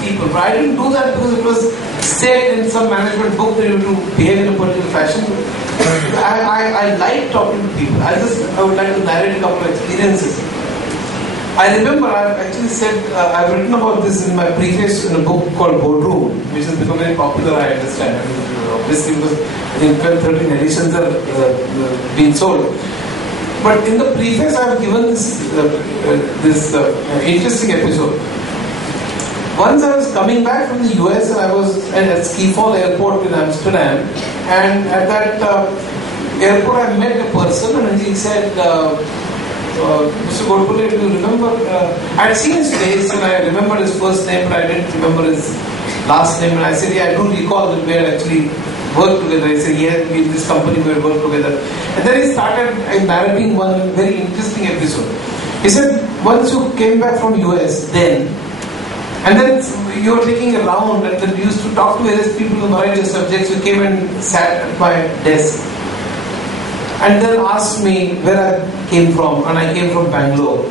people. But I didn't do that because it was said in some management book that you have to behave in a particular fashion. I like talking to people. I would like to narrate a couple of experiences. I remember I've actually said, I've written about this in my preface in a book called Boardroom, which has become very popular, I understand. Obviously, because I think 12, 13 editions are being sold. But in the preface, I have given this interesting episode. Once I was coming back from the US and I was at Schiphol Airport in Amsterdam, and at that airport I met a person and he said, Mr. Godbole, do you remember? I had seen his face and I remembered his first name, but I didn't remember his last name. And I said, yeah, I do recall that we had actually worked together. He said, yeah, in this company we had worked together. And then he started narrating one very interesting episode. He said, once you came back from US then, and then you were taking a round and then you used to talk to various people on a variety of subjects. You came and sat at my desk and then asked me where I came from, and I came from Bangalore.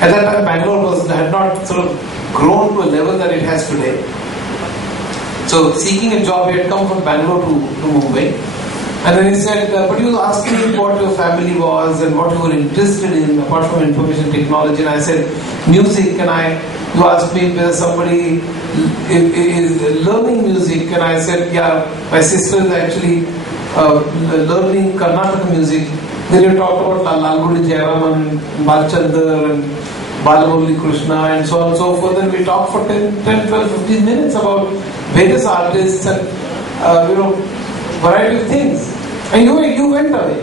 At that time, Bangalore had not sort of grown to a level that it has today. So, seeking a job, he had come from Bangalore to Mumbai. And then he said, but you asked me what your family was and what you were interested in apart from information technology. And I said, music. And you asked me whether somebody is learning music. And I said, yeah, my sister is actually learning Karnataka music. Then you talked about Lalgudi Jairam and Balchandar and Balamurali Krishna and so on and so forth. And we talked for 10, 12, 15 minutes about various artists and variety of things. And you went away.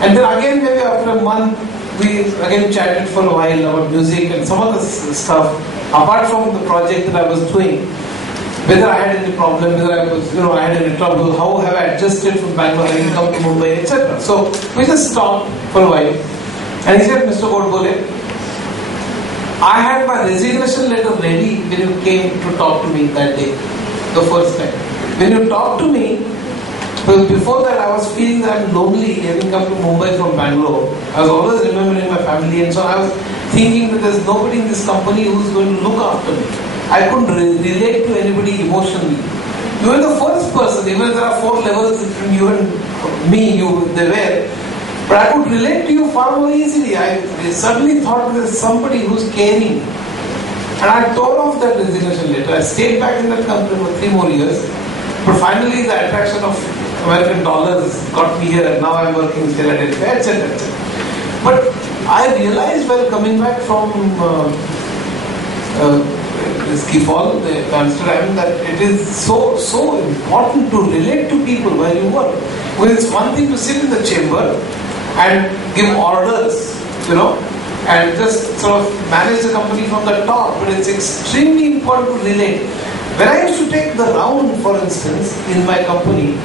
And then again, maybe after a month, we again chatted for a while about music and some other stuff. Apart from the project that I was doing, whether I had any problem, whether I had any trouble, how have I adjusted from Bangalore, I didn't come to Mumbai, etc. So we just talked for a while. And he said, Mr. Godbole, I had my resignation letter ready when you came to talk to me that day, the first time. When you talked to me, because before that I was feeling that I'm lonely having come to Mumbai from Bangalore. I was always remembering my family, and so I was thinking that there's nobody in this company who's going to look after me. I couldn't relate to anybody emotionally. You were the first person, even if there are 4 levels between you and me, they were. But I could relate to you far more easily. I suddenly thought there's somebody who's caring. And I tore off that resignation letter. I stayed back in that company for 3 more years. But finally the attraction of American dollars got me here. Now I'm working in Philadelphia, etc. But I realized while coming back from Schiphol, Amsterdam, that it is so important to relate to people while you work. Because it's one thing to sit in the chamber and give orders, and just sort of manage the company from the top, but it's extremely important to relate. When I used to take the round, for instance, in my company,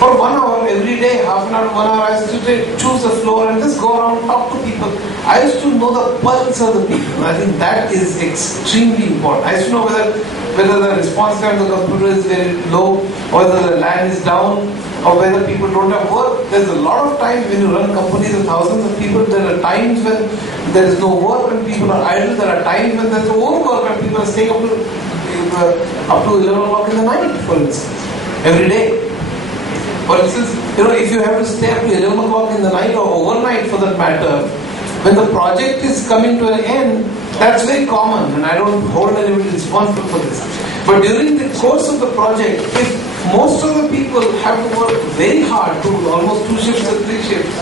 for 1 hour every day, half an hour, 1 hour, I used to choose a floor and just go around and talk to people. I used to know the pulse of the people. I think that is extremely important. I used to know whether the response time of the computer is very low, or whether the line is down, or whether people don't have work. There's a lot of times when you run companies of thousands of people, there are times when there is no work and people are idle. There are times when there's overwork and people are staying up to 11 o'clock in the night, for instance, every day. For instance, if you have to stay up to 11 o'clock in the night or overnight for that matter, when the project is coming to an end, that's very common, and I don't hold anybody responsible for this. But during the course of the project, if most of the people have to work very hard, to almost 2 shifts or 3 shifts,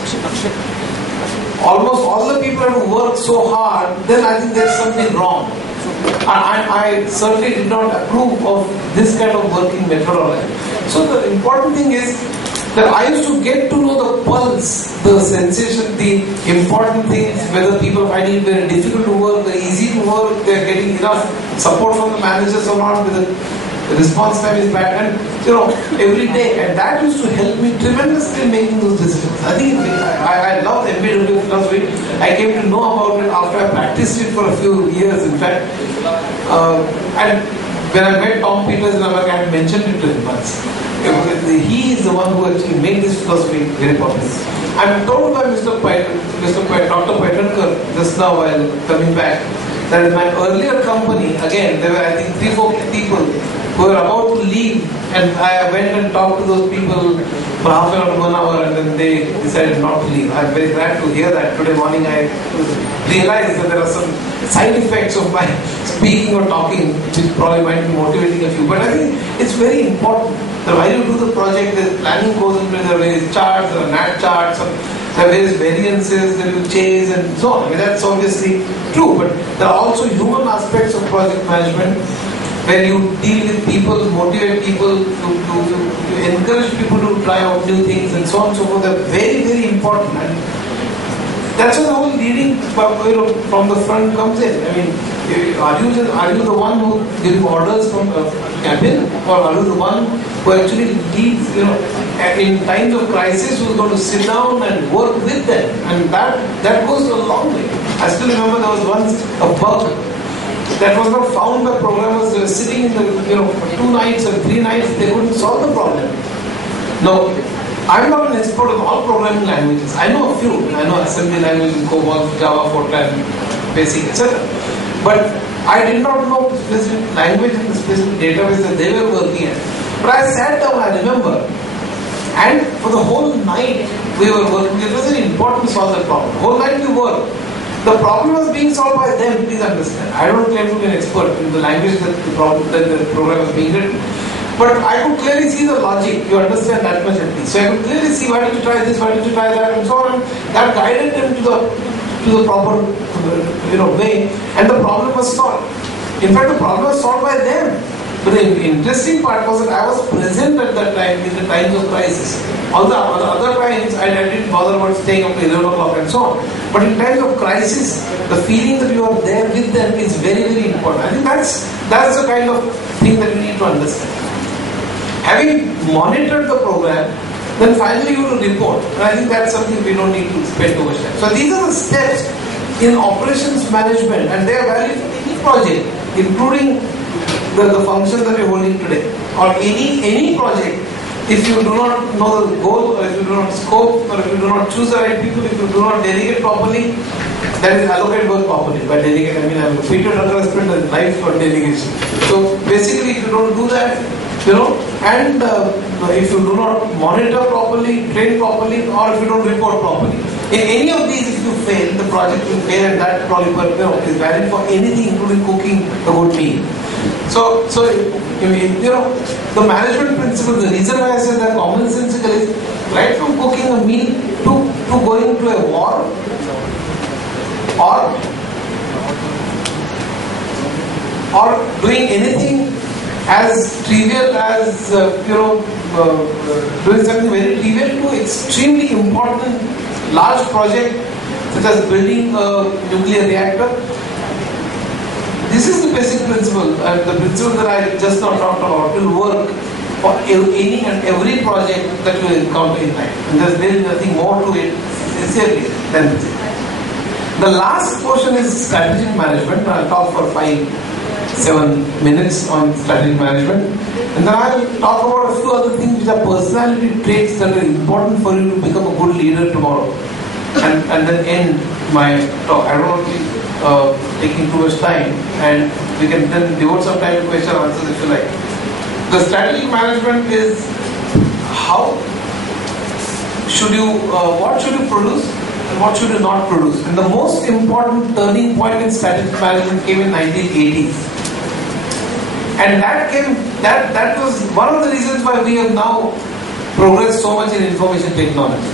almost all the people have to work so hard, then I think there's something wrong. I certainly did not approve of this kind of working methodology. So the important thing is that I used to get to know the pulse, the sensation, the important things, whether people find it very difficult to work, very easy to work, they're getting enough support from the managers or not, whether the response time is bad, and every day, and that used to help me tremendously in making those decisions. I think I love MBA philosophy. I came to know about it after I practiced it for a few years, in fact. And when I met Tom Peters in America, I had mentioned it to him once. He is the one who actually made this philosophy very popular. I'm told by Dr. Paitankar just now while coming back, That is my earlier company. Again, there were I think 3-4 people who were about to leave, and I went and talked to those people for half an hour, 1 hour, and then they decided not to leave. I'm very glad to hear that. Today morning I realized that there are some side effects of my speaking or talking which probably might be motivating a few. But I think it's very important that while you do the project, the planning goes into it, there are various charts, there are NAT charts, there are various variances that you chase and so on. I mean, that's obviously true, but there are also human aspects of project management where you deal with people, motivate people, to encourage people to try out new things and so on and so forth. They're very, very important. And that's where the whole leading from the front comes in. I mean, are you the one who gives orders from the cabin, or are you the one who actually leads, in times of crisis, who's going to sit down and work with them? And that goes a long way. I still remember there was once a bug that was not found by programmers. They were sitting in the, for 2 nights or 3 nights, they couldn't solve the problem. Now, I'm not an expert on all programming languages. I know a few. I know assembly language, COBOL, Java, Fortran, Basic, etc. But I did not know the specific language and the specific database that they were working at. But I sat down, I remember, and for the whole night we were working. It was very important to solve the problem. The whole night we worked. The problem was being solved by them, please understand. I don't claim to be an expert in the language that the program was being written. But I could clearly see the logic. You understand that much at least. So I could clearly see, why did you try this, why did you try that, and so on. That guided them to the proper way, and the problem was solved. In fact, the problem was solved by them. But the interesting part was that I was present at that time in the times of crisis. All the other times I didn't bother about staying up to 11 o'clock and so on. But in times of crisis, the feeling that you are there with them is very, very important. I think that's the kind of thing that you need to understand. Having monitored the program, then finally you will report. And I think that's something we don't need to spend too much time. So these are the steps in operations management, and they are valid for any project, including the functions that we're holding today, or any project. If you do not know the goal, or if you do not scope, or if you do not choose the right people, if you do not delegate properly, that is allocate work properly. By delegate, I mean I'm repeated underspent and life for delegation. So basically, if you don't do that, and if you do not monitor properly, train properly, or if you don't report properly, in any of these, if you fail, the project will fail, and that probably is valid for anything, including cooking a good meal. So the management principle, the reason why I said that commonsensical is right from cooking a meal to going to a war, or doing anything as trivial as doing something very trivial to extremely important large project such as building a nuclear reactor. This is the basic principle, and the principle that I just now talked about will work for any and every project that you will encounter in life. And there's really nothing more to it, sincerely, than this. The last portion is strategic management. I'll talk for 5-7 minutes on strategic management. And then I'll talk about a few other things which are personality traits that are important for you to become a good leader tomorrow. And then end my talk. I don't want to be taking too much time, and we can then devote some time to question and answers if you like. The strategic management is what should you produce and what should you not produce. And the most important turning point in strategic management came in 1980s. And that was one of the reasons why we have now progressed so much in information technology.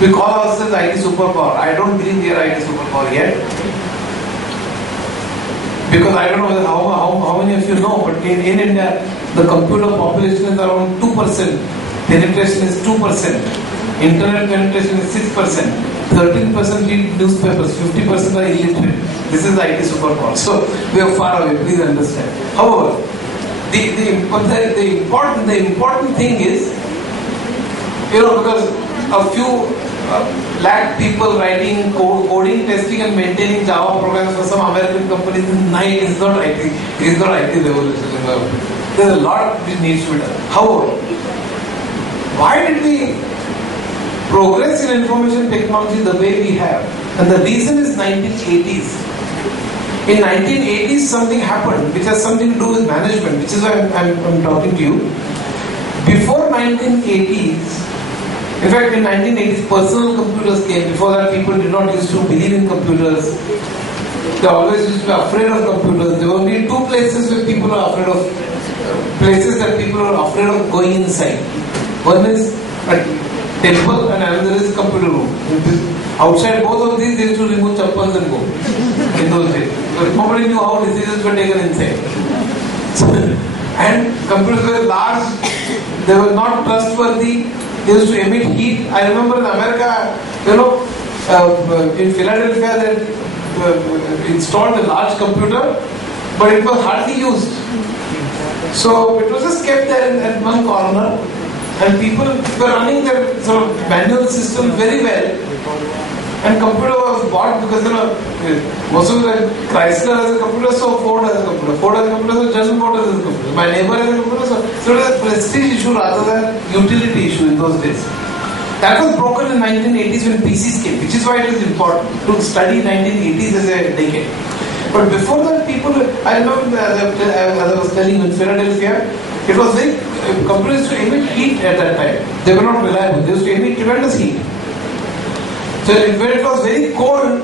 We call ourselves IT superpower. I don't believe we are IT superpower yet. Because I don't know how many of you know, but in India, the computer population is around 2%. Penetration is 2%. Internet penetration is 6%. 13% read newspapers. 50% are illiterate. This is the IT superpower. So we are far away. Please understand. However, the important thing is, because a few lakh people writing, coding, testing and maintaining Java programs for some American companies in night is not IT. It is not IT revolution. There is a lot which needs to be done. However, why did we progress in information technology the way we have? And the reason is 1980s. In 1980s something happened which has something to do with management, which is why I'm talking to you. Before 1980s, in fact in 1980s personal computers came. Before that people did not used to believe in computers. They always used to be afraid of computers. There were only two places where people are afraid of, places that people are afraid of going inside. One is a temple and another is computer room. Outside both of these, they used to remove chappals and go in those days. So nobody knew how decisions were taken inside. And computers were large, they were not trustworthy, they used to emit heat. I remember in America, in Philadelphia, they installed a large computer, but it was hardly used. So it was just kept there in one corner, and people were running their sort of manual system very well. And computer was bought because most of the Chrysler has a computer, so Ford has a computer. Ford has a computer, so General Motors has a computer. My neighbor has a computer, so it was a prestige issue rather than utility issue in those days. That was broken in 1980s when PCs came, which is why it is important to study 1980s as a decade. But before that, people, I remember as I was telling you in Philadelphia, it was very, computers used to emit heat at that time. They were not reliable. They used to emit tremendous heat. So when it was very cold,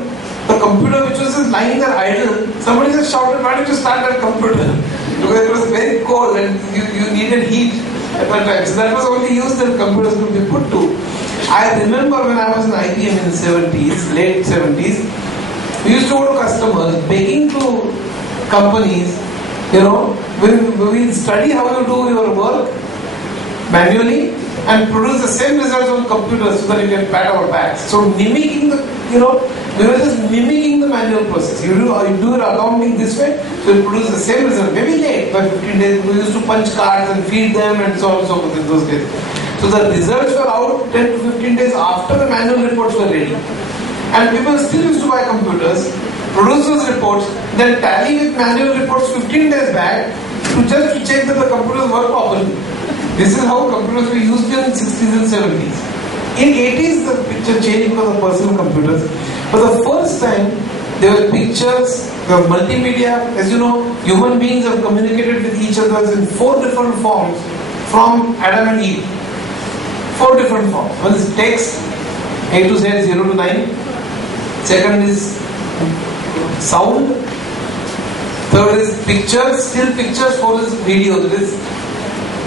the computer which was just lying there idle, somebody just shouted, "Why don't you start that computer?" Because it was very cold and you needed heat at that time. So that was only used that computers could be put to. I remember when I was in IBM in the 70s, late 70s, we used to go to customers begging to companies, when we study how you do your work manually and produce the same results on computers so that you can pat our backs. So mimicking the, we were just mimicking the manual process. You do your accounting this way, so you produce the same result. Maybe late, but 15 days we used to punch cards and feed them and so on and so forth in those days. So the results were out 10 to 15 days after the manual reports were ready. And people still used to buy computers, produce those reports, then tally with manual reports 15 days back to check that the computers work properly. This is how computers were used in 60s and 70s. In 80s, the picture changed because of personal computers. For the first time, there were pictures, there was multimedia. As you know, human beings have communicated with each other in 4 different forms from Adam and Eve. 4 different forms. One is text, A to Z, 0 to 9. Second is sound. Third is pictures, still pictures. Fourth is video, that is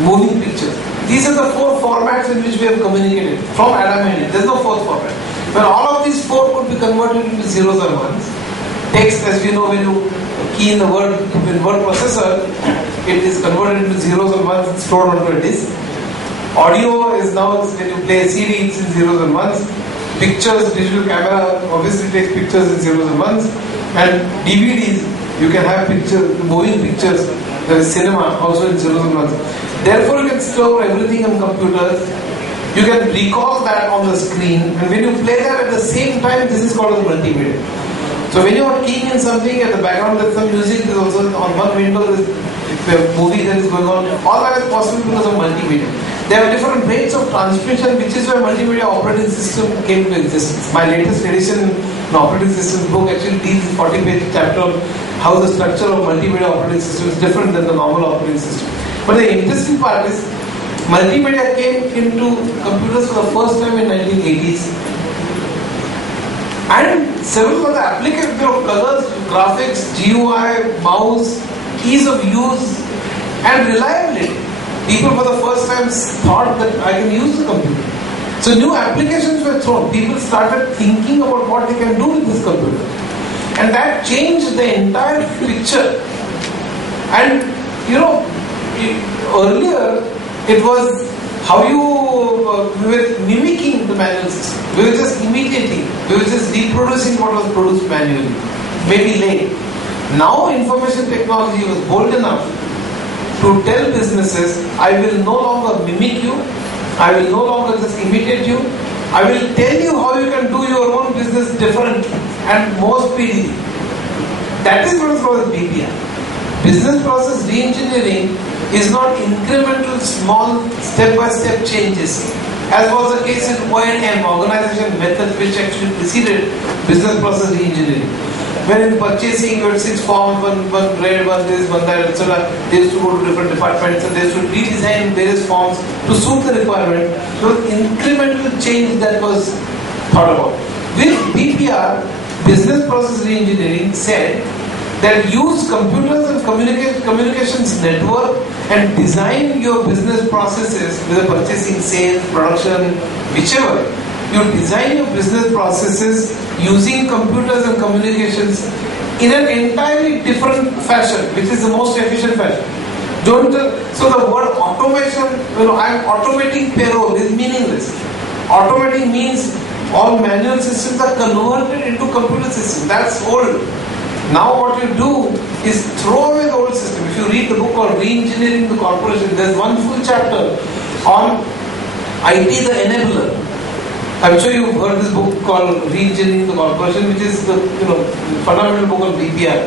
moving pictures. These are the 4 formats in which we have communicated from Adam and Eve. There is no 4th format. When all of these 4 could be converted into zeros and ones. Text, as we know, when you key in the word processor, it is converted into zeros and ones and stored onto a disk. Audio is now, when you play a CD, it's in zeros and ones. Pictures, digital camera obviously takes pictures in zeros and ones. And DVDs, you can have pictures, moving pictures. There is cinema also in zeros and ones. Therefore, you can store everything on computers. You can recall that on the screen, and when you play that at the same time, this is called as multimedia. So when you are keying in something at the background, there's some music. There's also on one window there's a movie that is going on. All that is possible because of multimedia. There are different rates of transmission, which is where multimedia operating system came to existence. My latest edition in operating systems book actually deals with 40-page chapter on how the structure of multimedia operating system is different than the normal operating system. But the interesting part is, multimedia came into computers for the first time in 1980s. And several of the applications, colors, graphics, GUI, mouse, ease of use, and reliability. People for the first time thought that I can use the computer. So new applications were thrown. People started thinking about what they can do with this computer. And that changed the entire picture. And earlier it was how we were mimicking the manual system. We were just imitating. We were just reproducing what was produced manually. Maybe late. Now information technology was bold enough to tell businesses, I will no longer mimic you, I will no longer just imitate you, I will tell you how you can do your own business differently and more speedily. That is what is called BPR. Business process re-engineering is not incremental, small, step-by-step changes, as was the case in O&M, organization method, which actually preceded business process re-engineering. When in purchasing, you had 6 forms, one red, one this, one that, etc. They used to go to different departments and they used to redesign various forms to suit the requirement. So incremental change that was thought about. With BPR, Business Process Reengineering, said that use computers and communications network and design your business processes, whether purchasing, sales, production, whichever. You design your business processes using computers and communications in an entirely different fashion, which is the most efficient fashion. So the word automation, I'm automating payroll is meaningless. Automating means all manual systems are converted into computer systems. That's old. Now what you do is throw away the old system. If you read the book called Reengineering the Corporation, there's one full chapter on IT the Enabler. I'm sure you've heard this book called Reengineering the Corporation, which is the fundamental book on BPR.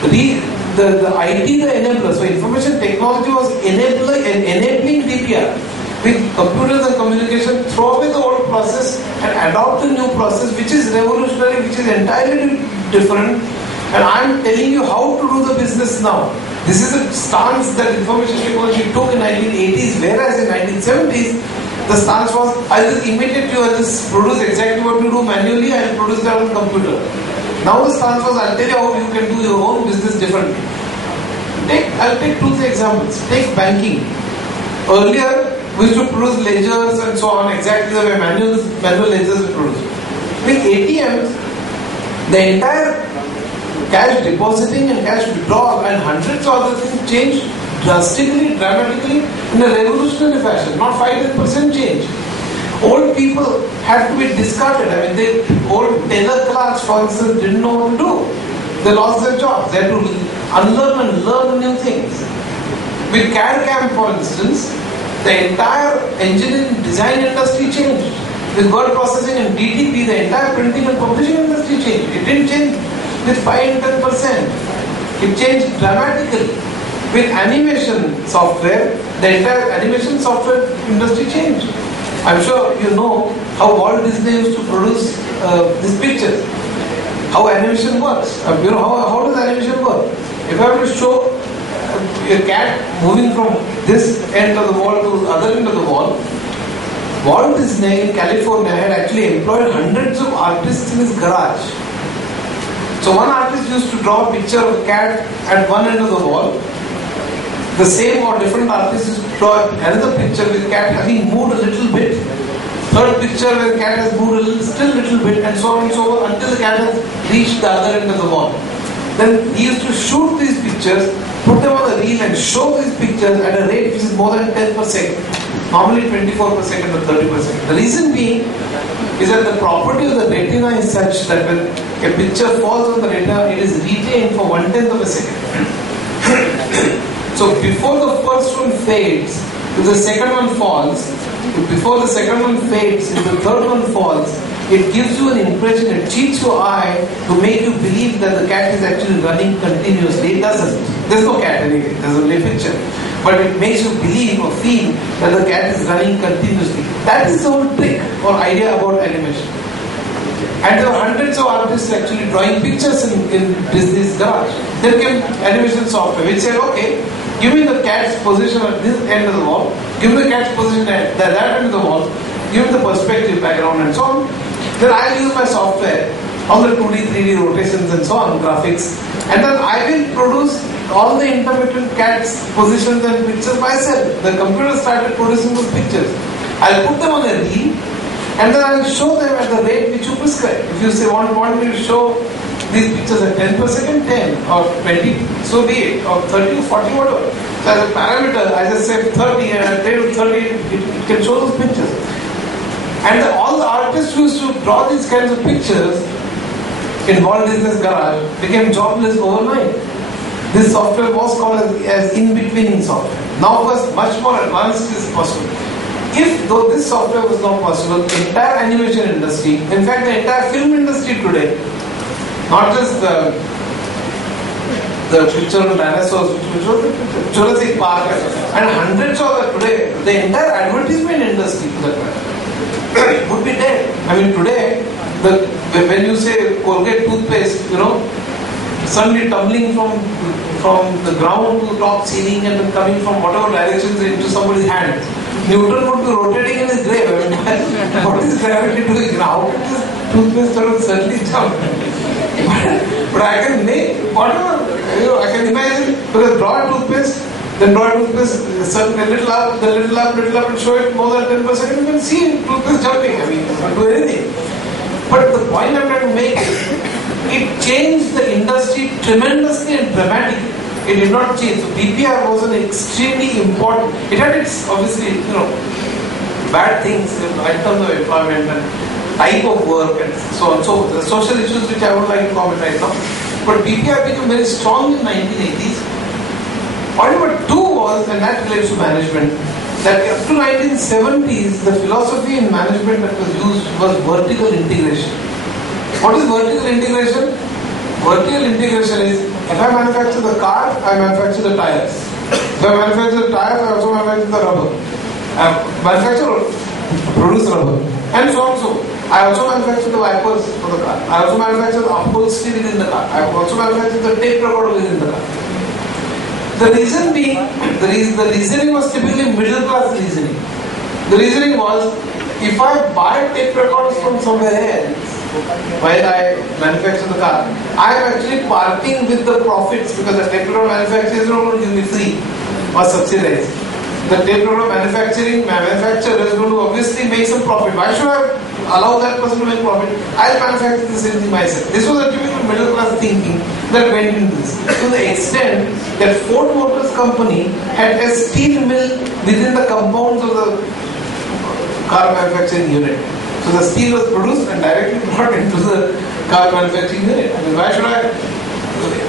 The IT the Enabler. So information technology was enabling BPR. With computers and communication, throw away the old process and adopt a new process which is revolutionary, which is entirely different. And I'm telling you how to do the business now. This is a stance that information technology took in 1980s, whereas in 1970s, the stance was, I'll just imitate you, I'll just produce exactly what you do manually, I'll produce that on the computer. Now the stance was, I'll tell you how you can do your own business differently. I'll take 2-3 examples. Take banking. Earlier, we used to produce ledgers and so on, exactly the way manual ledgers were produced. With ATMs, the entire cash depositing and cash withdrawal and hundreds of other things changed drastically, dramatically, in a revolutionary fashion, not 5-10% change. Old people had to be discarded. I mean, old tailor clerks, for instance, didn't know what to do. They lost their jobs. They had to unlearn and learn new things. With CAD/CAM, for instance, the entire engineering design industry changed. With word processing and DTP, the entire printing and publishing industry changed. It didn't change with 5 and 10%. It changed dramatically. With animation software, the entire animation software industry changed. I'm sure you know how Walt Disney used to produce these pictures. How animation works. How does animation work? If I were to show a cat moving from this end of the wall to the other end of the wall, Walt Disney in California had actually employed hundreds of artists in his garage. So one artist used to draw a picture of a cat at one end of the wall. The same or different artist used to draw another picture with cat having moved a little bit. Third picture where the cat has moved still a little bit, and so on and so on until the cat has reached the other end of the wall. Then he used to shoot these pictures, put them on the reel and show these pictures at a rate which is more than 10 per second. Normally 24 per second or 30 per second. The reason being is that the property of the retina is such that when a picture falls on the retina, it is retained for 1/10 of a second. So before the first one fades, if the second one falls, before the second one fades, if the third one falls, it gives you an impression, it cheats your eye to make you believe that the cat is actually running continuously. It doesn't. There's no cat anyway, there's only a picture. But it makes you believe or feel that the cat is running continuously. That is the whole trick or idea about animation. And there were hundreds of artists actually drawing pictures in Disney's garage. There came animation software which said, okay, give me the cat's position at this end of the wall, give me the cat's position at that end of the wall, give me the perspective, background and so on. Then I'll use my software, all the 2D, 3D rotations and so on, graphics, and then I will produce all the intermittent cat's positions and pictures myself. The computer started producing those pictures. I'll put them on a reel and then I'll show them at the rate which you prescribe. If you say want me to show these pictures at 10 per second, 10 or 20, so be it, or 30 or 40, whatever. So as a parameter, I just say 30 and at 10 or 30, it can show those pictures. And all the artists who used to draw these kinds of pictures involved in this garage became jobless overnight. This software was called as in-betweening software. Now, of course, much more advanced is possible. If though this software was not possible, the entire animation industry, in fact the entire film industry today, not just the picture of dinosaurs, which was the Jurassic Park, and hundreds of them today, the entire advertisement industry for that matter, would be dead. I mean today, the when you say Colgate toothpaste, suddenly tumbling from the ground to top ceiling and coming from whatever directions into somebody's hand. Newton would be rotating in his grave. I mean, what is gravity doing? How can this toothpaste sort of suddenly jump? But I can make whatever, I can imagine, because draw a toothpaste, then draw a toothpaste, a little up, and show it more than 10%, you can see toothpaste jumping. I mean, you can do anything. But the point I'm trying to make is, it changed the industry tremendously and dramatically. It did not change. So PPR was an extremely important. It had its obviously bad things in terms of employment and type of work and so on. So the social issues which I would like to comment right now. But PPR became very strong in 1980s. Point number 2 was, and that relates to management, that up to 1970s the philosophy in management that was used was vertical integration. What is vertical integration? Vertical integration is, if I manufacture the car, I manufacture the tires. If I manufacture the tires, I also manufacture the rubber. I manufacture or produce rubber. And so on so. I also manufacture the wipers for the car. I also manufacture the upholstery within the car. I also manufacture the tape recorder within the car. The reason being, the reasoning was typically middle class reasoning. The reasoning was, if I buy tape recorders from somewhere else, while I manufacture the car, I am actually parting with the profits, because the tape recorder manufacturer is not going to give me free or subsidized. The tape recorder manufacturer is going to obviously make some profit. Why should I allow that person to make profit? I'll manufacture the same thing myself. This was a typical middle class thinking that went into this. To the extent that Ford Motors company had a steel mill within the compounds of the car manufacturing unit. So the steel was produced and directly brought into the car manufacturing unit. I mean, why should I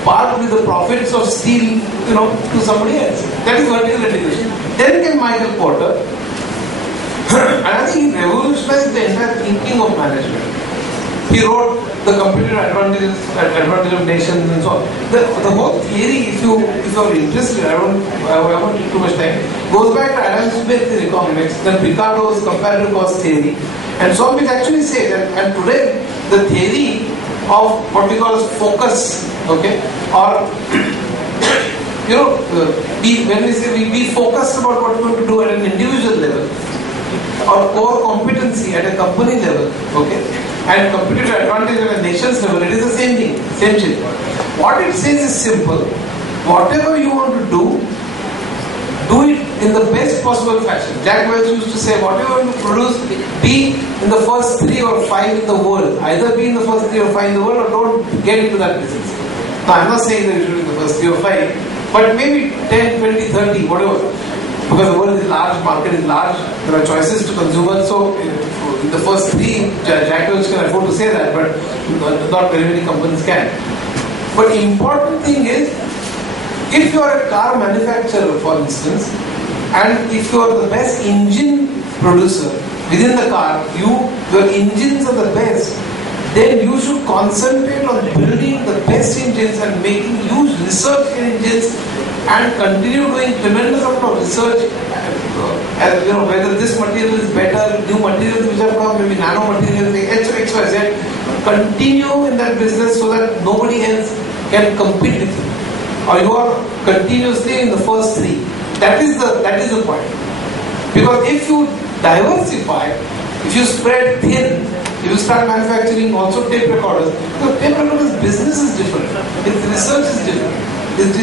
part with the profits of steel, to somebody else? That is vertical integration. Then came Michael Porter, and I think he revolutionized the entire thinking of management. He wrote the competitive advantage of nations and so on. The whole theory, if you are interested, I won't take too much time, goes back to Adam Smith in economics, then Ricardo's comparative cost theory, and so on, which actually say that, and today the theory of what we call as focus, okay, or when we say we be focused about what we're going to do at an individual level, or core competency at a company level, okay, and competitive advantage at a nation's level, it is the same thing, same shit. What it says is simple. Whatever you want to do it in the best possible fashion. Jack Welch used to say, whatever you produce, be in the first 3 or 5 in the world. Either be in the first 3 or 5 in the world, or don't get into that business. Now, I'm not saying that you should be in the first 3 or 5, but maybe 10, 20, 30, whatever. Because the world is large, market is large, there are choices to consumers, so in the first 3, Jack Welch can afford to say that, but not very many companies can. But the important thing is, if you are a car manufacturer, for instance, and if you are the best engine producer within the car, your engines are the best, then you should concentrate on building the best engines and making huge research in engines and continue doing tremendous amount of research, whether this material is better, new materials which have come, maybe nano materials, X, Y, Z. Continue in that business so that nobody else can compete with you. Or you are continuously in the first 3. That is the point. Because if you diversify, if you spread thin, if you start manufacturing also tape recorders, because tape recorders business is different, its research is different, its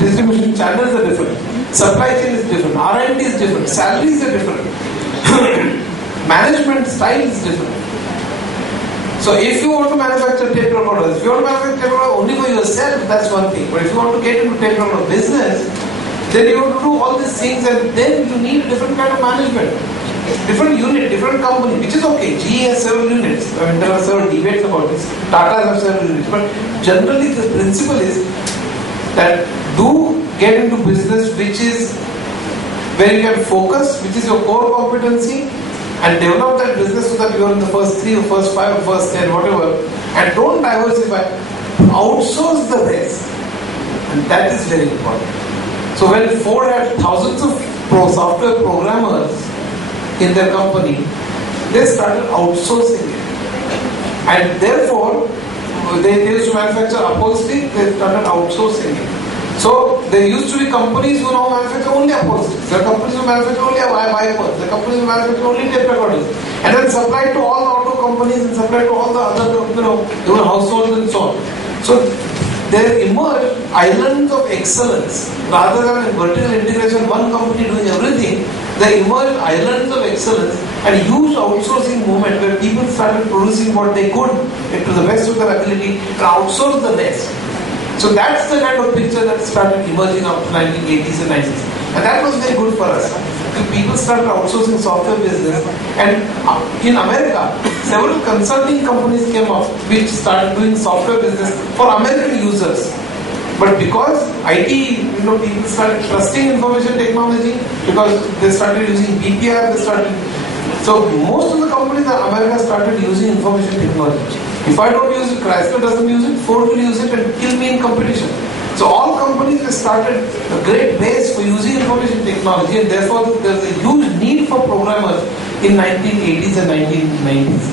distribution channels are different, supply chain is different, R&D is different, salaries are different, management style is different. So if you want to manufacture tape recorders, if you want to manufacture tape recorders only for yourself, that's one thing. But if you want to get into tape recorder business, then you have to do all these things, and then you need different kind of management. Different unit, different company, which is okay. GE has several units. I mean, there are several debates about this. Tata has several units. But generally the principle is that do get into business which is where you can focus, which is your core competency, and develop that business so that you are in the first 3 or first 5 or first 10, whatever, and don't diversify. Outsource the rest. And that is very important. So when Ford had thousands of software programmers in their company, they started outsourcing it. And therefore, they used to manufacture upholstery, they started outsourcing it. So there used to be companies who now manufacture only upholstery. There are companies who manufacture only wipers. There are companies who manufacture only tape recorders. And then supply to all the auto companies and supply to all the other, even households and so on. So there emerged islands of excellence. Rather than vertical integration, one company doing everything, there emerged islands of excellence and huge outsourcing movement where people started producing what they could to the best of their ability and outsource the rest. So that's the kind of picture that started emerging after 1980s and 90s. And that was very good for us. People started outsourcing software business, and in America, several consulting companies came up which started doing software business for American users. But because IT, people started trusting information technology, because they started using BPR, so most of the companies in America started using information technology. If I don't use it, Chrysler doesn't use it, Ford will use it and kill me in competition. So all companies have started a great base for using information technology, and therefore there's a huge need for programmers in 1980s and 1990s.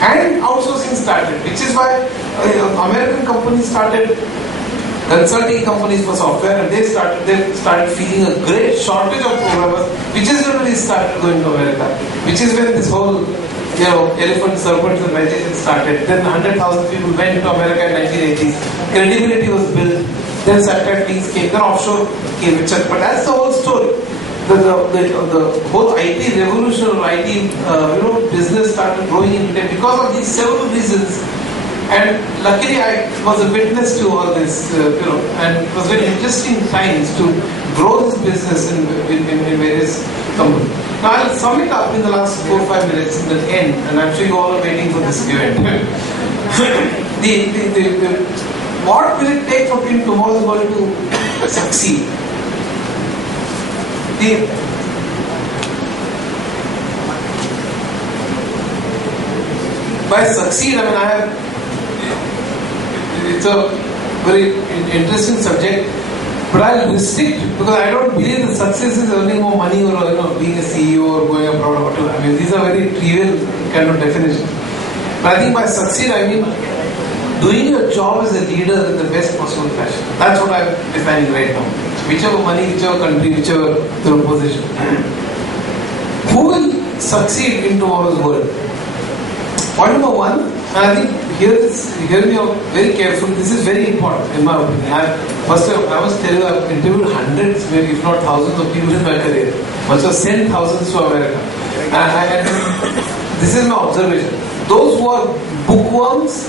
And outsourcing started, which is why American companies started consulting companies for software, and they started feeling a great shortage of programmers, which is when they started going to America, which is when this whole elephant serpent civilization started. Then 100,000 people went to America in 1980s. Credibility was built. Then satellite links came. Then offshore came. But that's the whole story. The whole IT revolution or IT business started growing in India because of these several reasons. And luckily I was a witness to all this, and it was very interesting times to grow this business in various companies. Now I'll sum it up in the last 4 or 5 minutes in the end, and I'm sure you all are waiting for this event. What will it take for tomorrow's world to succeed? By succeed, it's a very interesting subject, but I'll restrict because I don't believe that success is earning more money or being a CEO or going abroad or whatever. These are very trivial kind of definitions. But I think by succeed I mean doing your job as a leader in the best possible fashion. That's what I'm defining right now. Whichever money, whichever country, whichever position. Who will succeed in tomorrow's world? Point number one, and I think hear me out very carefully. This is very important in my opinion. I must tell you, I've interviewed hundreds, maybe if not thousands of people in my career. Must have sent thousands to America. And this is my observation. Those who are bookworms,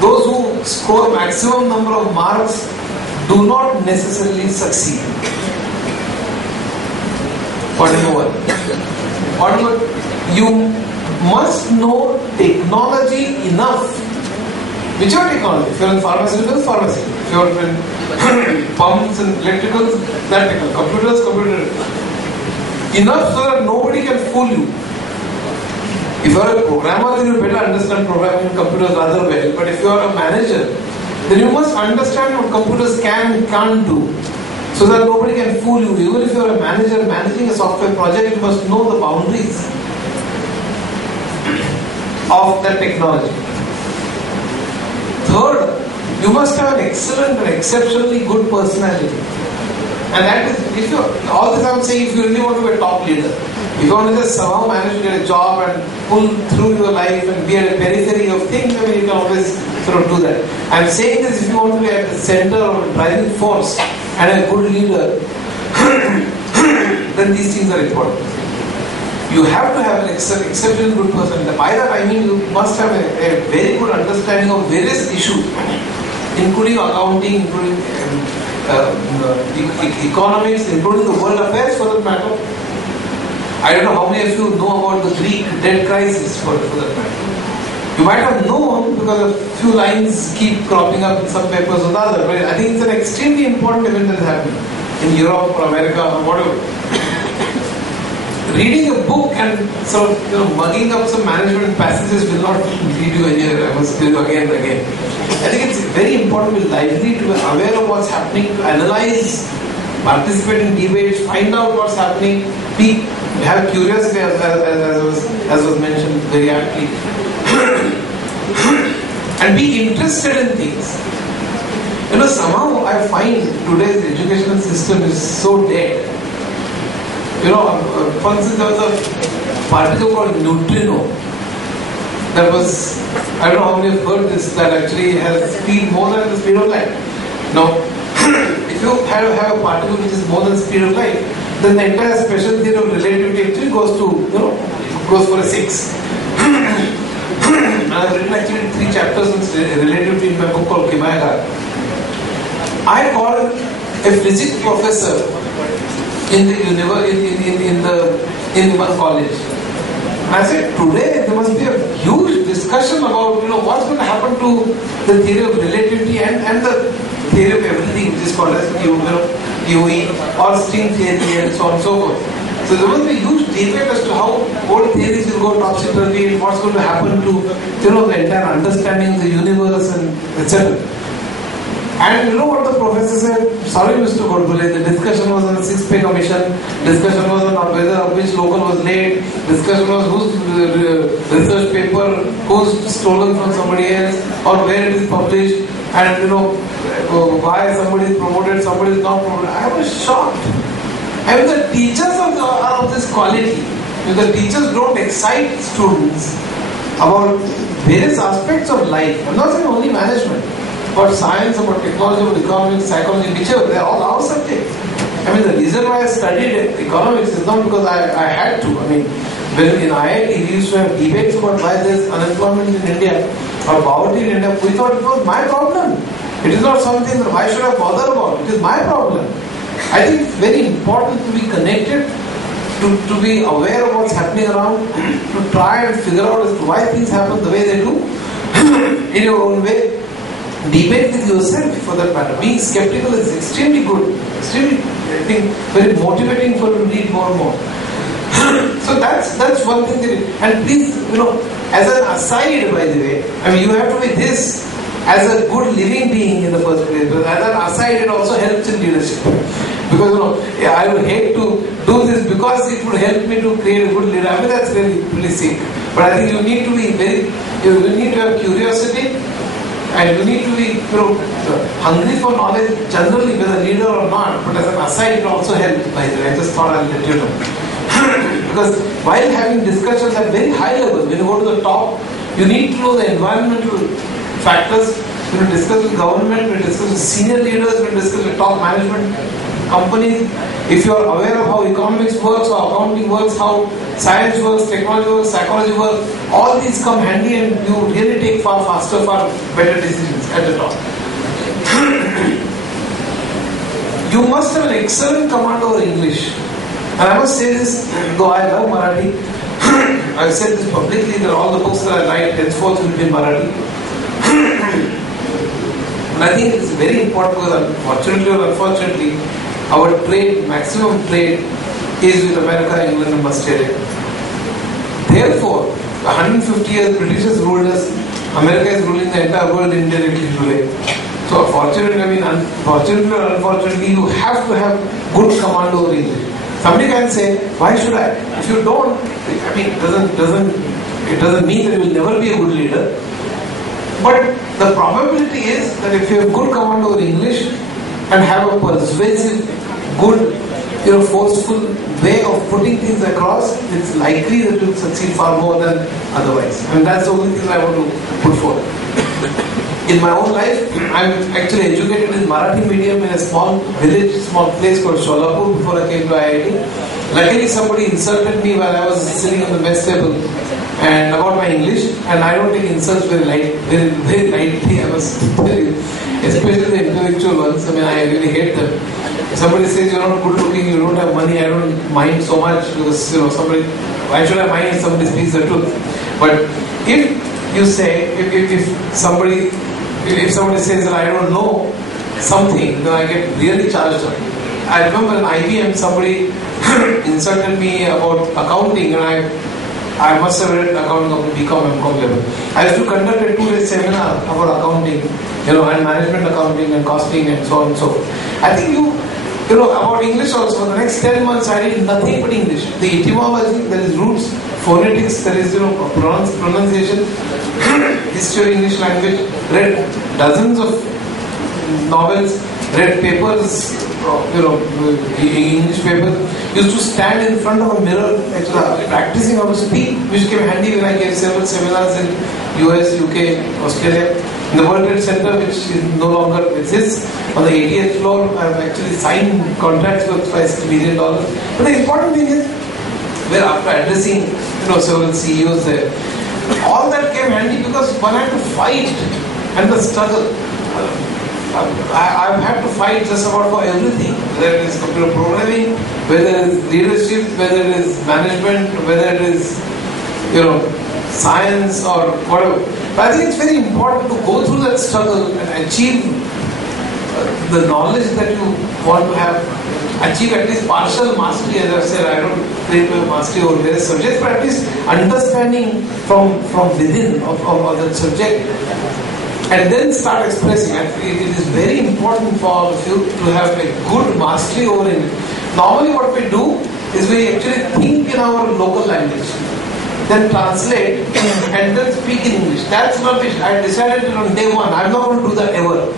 those who score maximum number of marks, do not necessarily succeed. Point number one. Point number, you must know technology enough. Whichever technology. If you're in pharmaceuticals, pharmacy. If you're in pumps and electricals, that technology. Computers, computer. Enough so that nobody can fool you. If you're a programmer, then you better understand programming and computers rather well. But if you're a manager, then you must understand what computers can and can't do, so that nobody can fool you. Even if you're a manager managing a software project, you must know the boundaries of that technology. Third, you must have an excellent and exceptionally good personality. And that is, all this I'm saying, if you really want to be a top leader, if you want to just somehow manage to get a job and pull through your life and be at the periphery of things, you can always sort of do that. I'm saying this if you want to be at the center or driving force and a good leader, then these things are important. You have to have an exceptionally good person. By that I mean you must have a very good understanding of various issues, including accounting, including economics, including the world affairs for that matter. I don't know how many of you know about the Greek debt crisis for that matter. You might have known because a few lines keep cropping up in some papers or the other, but I think it's an extremely important event that is happening in Europe or America or whatever. Reading a book and sort of mugging up some management passages will not lead you anywhere. I must tell you again and again. I think it's very important to be lively, to be aware of what's happening, to analyze, participate in debates, find out what's happening, have curiosity as was mentioned very aptly. and be interested in things. Somehow I find today's educational system is so dead. For instance, there was a particle called neutrino that was, I don't know how many have heard this, that actually has speed more than the speed of light. Now, if you have a particle which is more than the speed of light, then the entire special theory of relativity actually goes for a 6. I've written actually 3 chapters on relativity in my book called Kimayagara. I called a physics professor in one college. I said, today there must be a huge discussion about what's going to happen to the theory of relativity and the theory of everything, which is called as QE or string theory and so on and so forth. So there must be a huge debate as to how old theories will go topsy-turvy and what's going to happen to the entire understanding of the universe and etc. And you know what the professor said? Sorry, Mr. Godbole, the discussion was on the 6-pay commission, discussion was on whether which local was late, discussion was whose research paper, who's stolen from somebody else, or where it is published, and why somebody is promoted, somebody is not promoted. I was shocked. I mean, the teachers are of this quality. If the teachers don't excite students about various aspects of life, I'm not saying only management, about science, about technology, about economics, psychology, whichever, they are all our subjects. I mean, the reason why I studied economics is not because I had to. I mean, when in IIT we used to have debates about why there is unemployment in India or poverty in India, we thought it was my problem. It is not something that why should I bother about? It is my problem. I think it's very important to be connected, to be aware of what's happening around, to try and figure out as to why things happen the way they do in your own way. Debate with yourself for that matter. Being skeptical is extremely good, extremely, I think, very motivating for you to read more and more. So that's one thing. And please, as an aside, by the way, I mean, you have to be this as a good living being in the first place. But as an aside, it also helps in leadership. Because I would hate to do this because it would help me to create a good leader. I mean, that's really sick. But I think you need to be you need to have curiosity. And you need to be hungry for knowledge generally, whether leader or not. But as an aside, it also helps, by the way. I just thought I'll let you know. Because while having discussions at very high level, when you go to the top, you need to know the environmental factors. When you discuss with government, when you discuss with senior leaders, when you discuss with top management companies, if you are aware of how economics works, how accounting works, how science works, technology works, psychology works, all these come handy and you really take far faster, far better decisions at the top. You must have an excellent command over English. And I must say this, though I love Marathi, I've said this publicly that all the books that I write henceforth will be in Marathi. And I think it's very important because unfortunately or unfortunately, our trade, maximum trade, is with America, England and Australia. Therefore, 150 years Britishers ruled us, America is ruling the entire world indirectly today. So unfortunately or unfortunately, you have to have good command over English. Somebody can say, why should I? If you don't, I mean, it doesn't mean that you will never be a good leader. But the probability is that if you have good command over English and have a persuasive, good, forceful way of putting things across, it's likely that you will succeed far more than otherwise. And that's the only thing I want to put forward. In my own life, I'm actually educated in Marathi medium in a small village, small place called Sholapur before I came to IIT. Luckily, somebody insulted me while I was sitting on the mess table and about my English, and I don't take insults very lightly, I must tell you, especially the intellectual ones. I mean, I really hate them. If somebody says you're not good looking, you don't have money, I don't mind so much because why should I mind if somebody speaks the truth? But if you say, if somebody says that I don't know something, then I get really charged up. I remember in IBM somebody insulted me about accounting, and I must have read accounting of BCom, MCom level. I used to conduct a 2-day seminar about accounting, and management accounting and costing and so on and so forth. I think about English also, for the next 10 months I did nothing but English. The etymology, there is roots, phonetics, there is pronunciation, history of English language, read dozens of novels, read papers, English papers, used to stand in front of a mirror actually practicing how to speak, which came handy when I gave several seminars in US, UK, Australia. In the World Trade Center, which no longer exists, on the 80th floor, I have actually signed contracts worth $5 million. But the important thing is, where after addressing several CEOs there, all that came handy because one had to fight and the struggle. I've had to fight just about for everything, whether it is computer programming, whether it is leadership, whether it is management, whether it is science or whatever. But I think it's very important to go through that struggle and achieve the knowledge that you want to have, achieve at least partial mastery. As I've said, I don't claim to have mastery over various subjects, but at least understanding from within of the subject, and then start expressing. It is very important for all of you to have a good mastery over it. Normally what we do is we actually think in our local language, then translate and then speak in English. That's rubbish. I decided on day one, I'm not going to do that ever.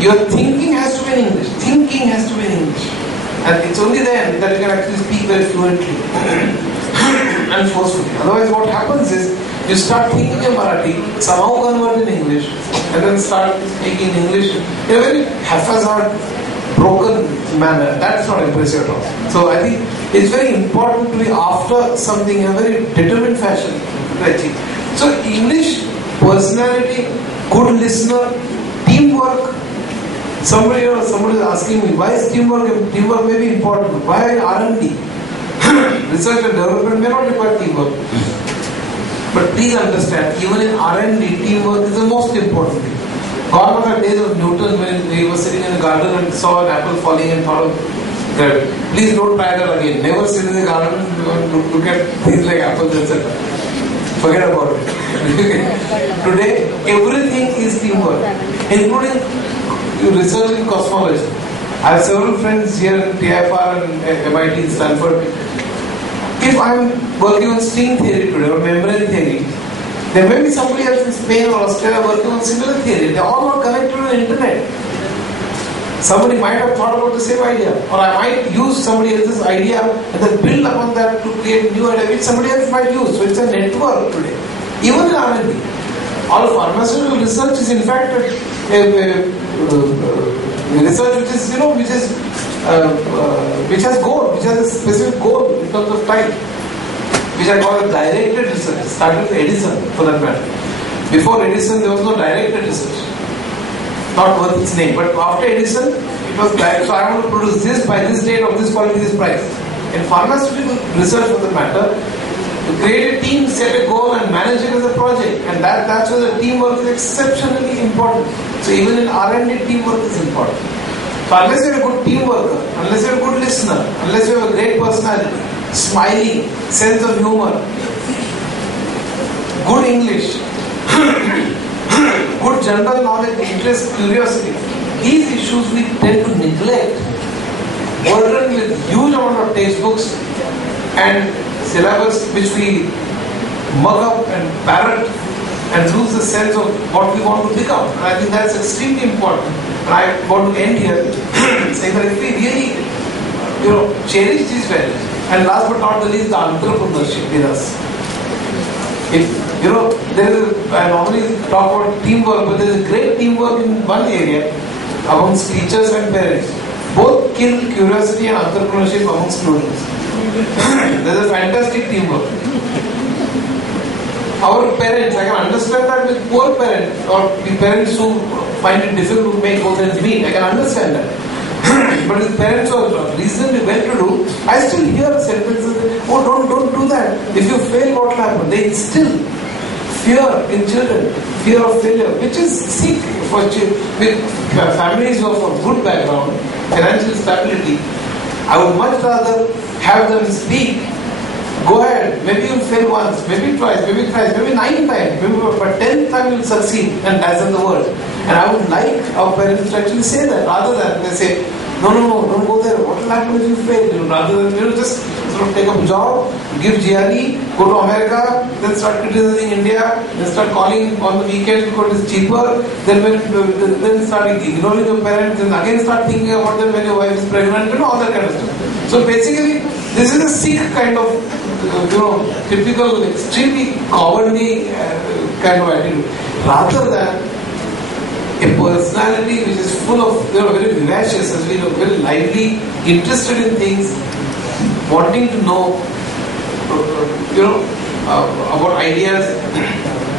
Your thinking has to be in English. Thinking has to be in English. And it's only then that you can actually speak very fluently and forcefully. Otherwise what happens is, you start thinking in Marathi, somehow convert in English, and then start speaking English in a very haphazard, broken manner. That's not impressive at all. So I think it's very important to be after something in a very determined fashion to achieve. So English, personality, good listener, teamwork. Somebody is asking me, why is teamwork? Teamwork may be important. Why R&D? Research and development may not require teamwork. But please understand, even in R&D, teamwork is the most important thing. Gone are the days of Newton when he was sitting in the garden and saw an apple falling and thought of gravity. Please don't try that again. Never sit in the garden and look at things like apples, etc. Forget about it. Today, everything is teamwork, including research in cosmology. I have several friends here at TIFR and MIT in Stanford. If I'm working on string theory today or membrane theory, there may be somebody else in Spain or Australia working on similar theory. They all are connected on the internet. Somebody might have thought about the same idea, or I might use somebody else's idea and then build upon that to create a new idea which somebody else might use. So it's a network today. Even in R&D, all pharmaceutical research is in fact a research which has goal, which has a specific goal in terms of time, which I call a directed research. It started with Edison, for that matter. Before Edison, there was no directed research, not worth its name. But after Edison, it was direct. So I want to produce this by this date of this quality, this price. In pharmaceutical research, for the matter, to create a team, set a goal, and manage it as a project, and that's where the teamwork is exceptionally important. So even in R&D, teamwork is important. So unless you're a good team worker, unless you're a good listener, unless you have a great personality, smiling, sense of humor, good English, good general knowledge, interest, curiosity, these issues we tend to neglect, burdened with huge amount of textbooks and syllabus which we mug up and parrot and lose the sense of what we want to become. And I think that's extremely important. And I want to end here saying that if we really, cherish these values, and last but not the least, the entrepreneurship in us. I normally talk about teamwork, but there is a great teamwork in one area amongst teachers and parents. Both kill curiosity and entrepreneurship amongst students. There is a fantastic teamwork. Our parents, I can understand that with poor parents or the parents who find it difficult to make both ends meet. I can understand that. But with parents who are reasonably well-to-do, I still hear sentences, oh, don't do that. If you fail, what will happen? They instill fear in children, fear of failure, which is sick for children. With families who are from good background, financial stability, I would much rather have them speak. Go ahead, maybe you'll fail once, maybe twice, maybe thrice, maybe 9 times, maybe but 10th time you'll succeed and dazzle the world. And I would like our parents to actually say that rather than they say, no, don't go there, what will happen if you fail? Rather than just sort of take up a job, give GRE, go to America, then start criticizing India, then start calling on the weekends because it's cheaper, then start ignoring your parents, then again start thinking about them when your wife is pregnant, all that kind of stuff. So basically, this is a Sikh kind of, typical, extremely cowardly kind of attitude. Rather than a personality which is full of, very vivacious, has been very lively, interested in things, wanting to know, about ideas,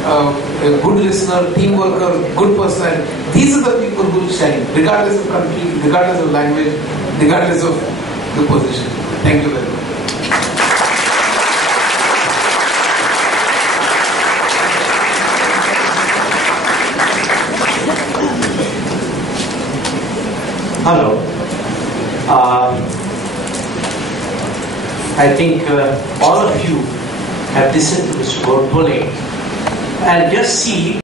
a good listener, team worker, good person. These are the people who shine, regardless of country, regardless of language, regardless of the position. Thank you very much. Hello. I think all of you have listened to Mr. Godbole and just see